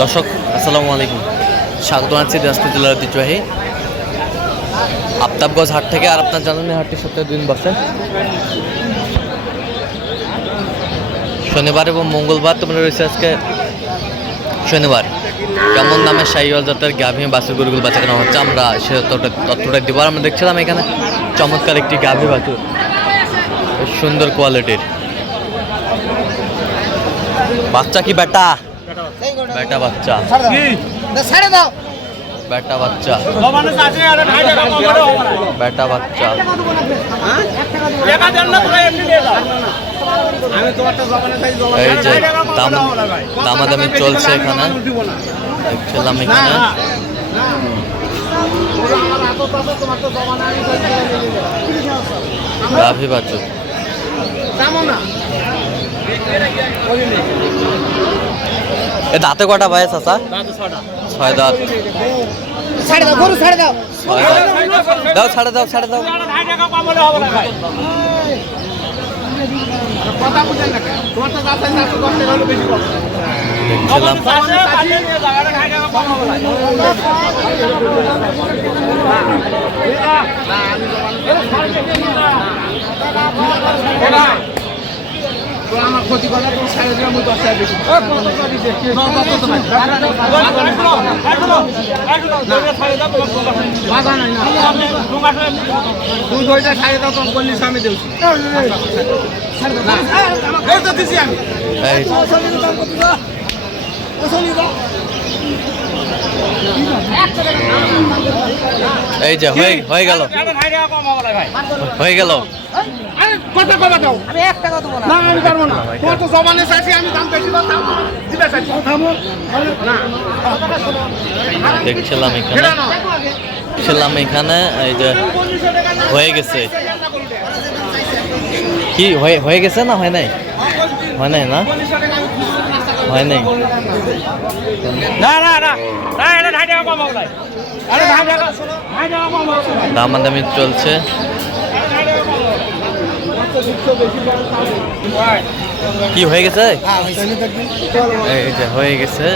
দর্শক, আসসালামু আলাইকুম। স্বাগত আছি দিনাজপুর জেলার ঐতিহ্যবাহী আফতাবগঞ্জ হাট থেকে। আর আপনার জানান হাটটি সপ্তাহে দুদিন বসে। শনিবার এবং মঙ্গলবার তোমরা রয়েছে আজকে শনিবার। কেমন দামে শাহিওয়াল জাতের গাভী বাছুর গরুগুলো বাচ্চা কেনা হচ্ছে আমরা সে তথ্যটা দিব। আমরা দেখছিলাম এখানে চমৎকার একটি গাভী বাছুর। সুন্দর কোয়ালিটির বাচ্চা কি বেটা? বেটা বাচ্চা। ছাড়ে দাও। বেটা বাচ্চা। বেটা বাচ্চা। এই যে দাম দামাদামি চলছে এখানে। দেখছিলাম এখানে। গাভী বাছুর এ দাঁতে কটা ভাই চাচা? ছয় দাঁত। ছাড়ে দাও গরু ছাড়ে দাও। ছয় দাঁত। দাও ছাড়ে দাও ছাড়ে দাও। দেখছিলাম আমার ক্ষতি করে তোমার ছাড়ে দিলাম ওই দশ টাকা বেশি বাধা নাই না তুই দুইটা ছাড়ে দাও তোমার চল্লিশ আমি দেবছি এই তো দিছি আমি এই এই যে হয়ে হয়ে গেল। হয়ে গেল। কথা কথা দাও আমি এক টাকা দেবো না আমি পারব না। তোমার তো জমানে চাইছি আমি দাম বেশি দিবে চাইছি। থামো দেখছিলাম এখানে। দেখছিলাম এখানে এই যে হয়ে গেছে। কি হয়ে হয়ে গেছে না হয় নাই? হয় নাই না? হয় নাই? না না না। দামাদামি চলছে। কি হয়ে গেছে? এই যে হয়ে গেছে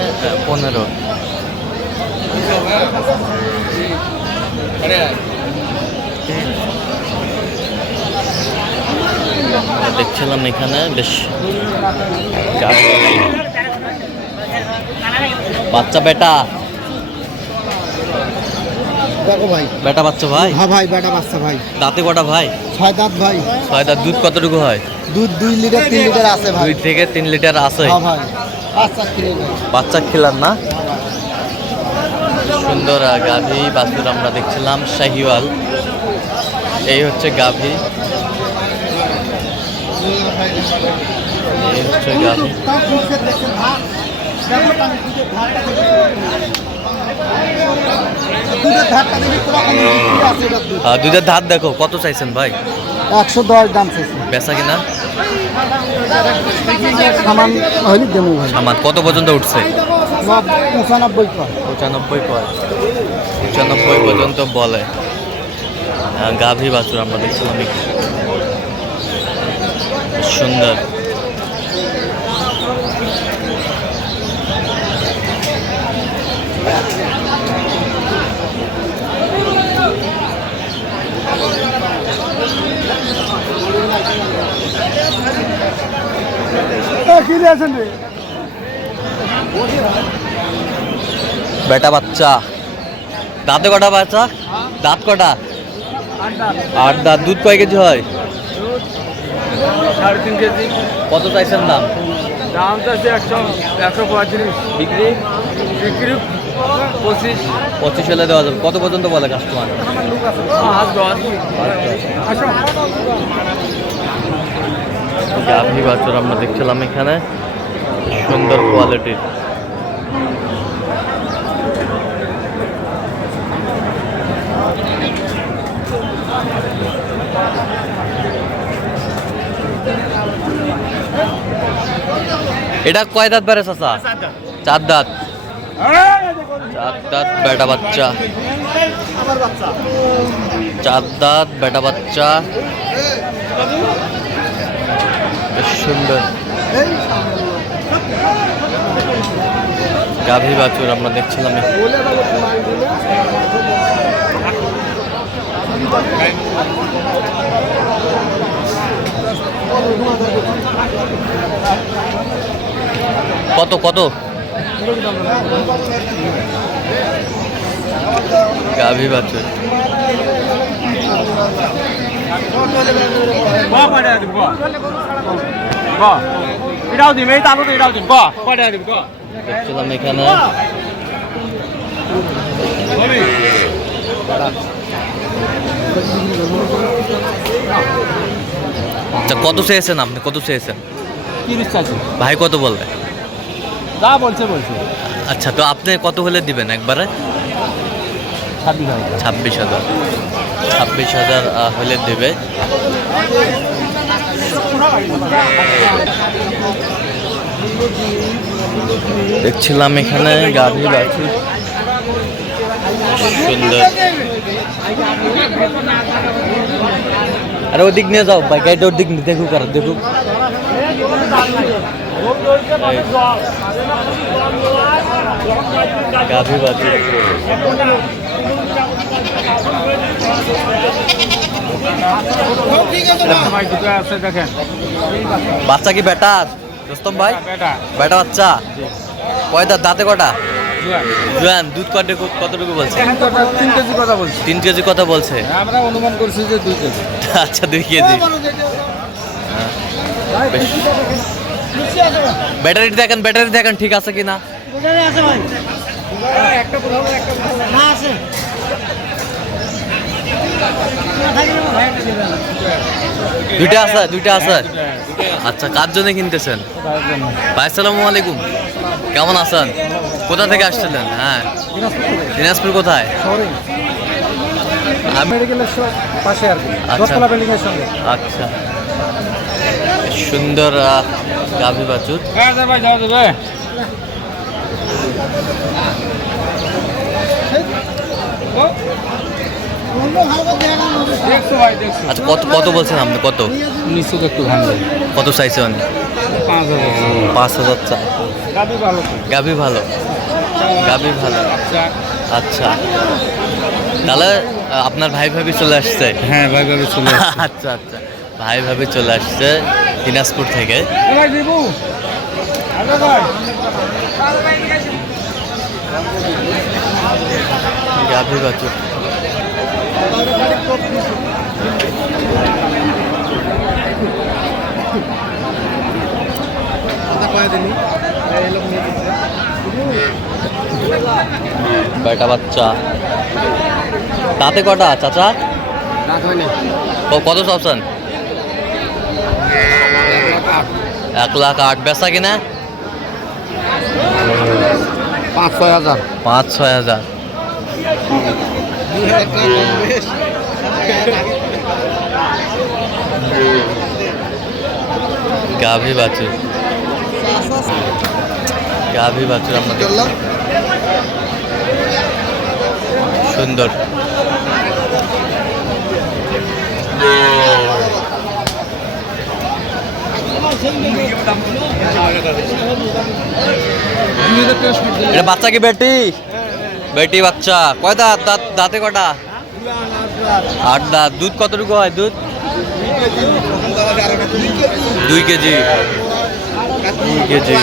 পনেরো। দেখছিলাম এখানে বেশ বাচ্চা বেটা? দেখো ভাই। বেটা বাচ্চা ভাই? হ্যাঁ ভাই বেটা বাচ্চা ভাই। দাঁতে কটা ভাই? ছয় দাঁত ভাই। ছয় দাঁত দুধ কতটুকু হয়? দুধ দুই লিটার তিন লিটার আছে ভাই। দুই থেকে তিন লিটার আছে। হ্যাঁ ভাই। বাচ্চা না? সুন্দর গাভী বাছুর আমরা দেখছিলাম শাহিওয়াল। এই হচ্ছে গাভী। এই হচ্ছে গাভী। দুধের ধার দেখো কত চাইছেন ভাই? একশো দশ দাম চাইছেন বেচা কিনা? সামান হইলে দেবো ভাই আমার কত পর্যন্ত উঠছে? নব- পঁচানব্বই পঁচানব্বই পর। পঁচানব্বই পর্যন্ত বলে। গাভী বাছুর আমরা দেখছিলাম। সুন্দর কিনে আছেন রে বেটা বাচ্চা। দাঁতে কটা বাচ্চা? দাঁত কটা? আট দাঁত দুধ কয় কেজি হয়? সাড়ে তিন কেজি। কত চাইছেন দাম? দাম চাইছে একশো একশো পঁয়ত্রিশ। বিক্রি? বিক্রি পঁচিশ। পঁচিশ হলে দেওয়া যাবে। কত পর্যন্ত বলে কাস্টমার গাভী বাছুর আমরা দেখছিলাম এখানে। সুন্দর কোয়ালিটির এটা কয় দাঁত বেড়ে চাচা? চার দাঁত। চার দাঁত বেটা বাচ্চা। চার দাঁত বেটা বাচ্চা। বেশ সুন্দর। গাভী বাছুর আমরা দেখছিলাম। কত কত? গাভী বাছুর। দেখছিলাম এখানে। আচ্ছা কত চেয়েছেন আপনি? কত চেয়েছেন? ভাই কত বলবে? যা বলছে বলছে। আচ্ছা তো আপনি কত হলে দিবেন একবারে? ছাব্বিশ হাজার। ছাব্বিশ হাজার হলে দেবে। দেখছিলাম এখানে গাভী বাছুর সুন্দর। আরে ওদিক নিয়ে যাও ভাই গাড়িটা ওর দিক নিয়ে দেখুক আর, দেখুক। গাভী দেখেন বাচ্চা কি বেটা? রোস্তম ভাই? বেটা বাচ্চা? কয় দাঁত কটা জুয়া। জুয়ান। দুধ কটে কতটুকু বলছে? তিন কেজি কথা বলছি। তিন কেজি কথা বলছে আমরা অনুমান করছি যে দুই কেজি। আচ্ছা দুই কেজি বেশ। ব্যাটারি দেখেন ব্যাটারি দেখেন ঠিক আছে কিনা? দুইটা আছে দুইটা আছে। আচ্ছা কার জন্য কিনতেছেন? ভাই আসসালামু আলাইকুম। কেমন আছেন? কোথা থেকে আসছিলেন? হ্যাঁ। দিনাজপুর কোথায়? আমি পাশে আর আচ্ছা। আচ্ছা। সুন্দর গাভী বাছুর আচ্ছা কত কত বলছেন আপনি? কত? নিচু একটু কত পাঁচ হাজার। চা। গাভী ভালো। গাভী ভালো। আচ্ছা। আচ্ছা। তাহলে আপনার ভাই ভাবি চলে আসছে। হ্যাঁ ভাই ভাবি চলে আচ্ছা আচ্ছা। ভাই ভাবি চলে আসছে। দিনাজপুর থেকে। গাভী বাছুর বেটা বাচ্চা। তাতে কটা চাচা? কত চাচ্ছেন এক লাখ আট বেচা কিনা? পাঁচ ছয় হাজার। পাঁচ ছয় হাজার। গাভী বাছুর। গাভী বাছুর আমরা সুন্দর। এটা বাচ্চা কি বেটি? বেটি বাচ্চা। কয় দাঁত? দাঁত দাঁতে কটা আট দাঁত। দুধ কতটুকু হয় দুধ? দুই কেজি। দুই কেজি।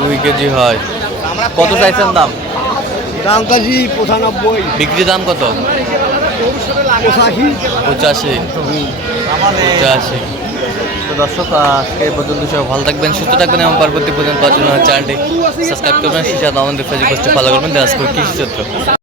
দুই কেজি হয়। কত চাইছেন দাম? দাম কাজি পঁচানব্বই। বিক্রি দাম কত? পঁচাশি। পঁচাশি। পঁচাশি। তো দর্শক আজকে পর্যন্ত সব ভালো থাকবেন সুস্থ থাকবেন এবং পরবর্তী পর্যন্ত পাওয়ার জন্য চ্যানেলটি সাবস্ক্রাইব করবেন। সাথে আমাদের ফেসবুক পোস্টে ফলো করবেন। দিনাজপুর কৃষি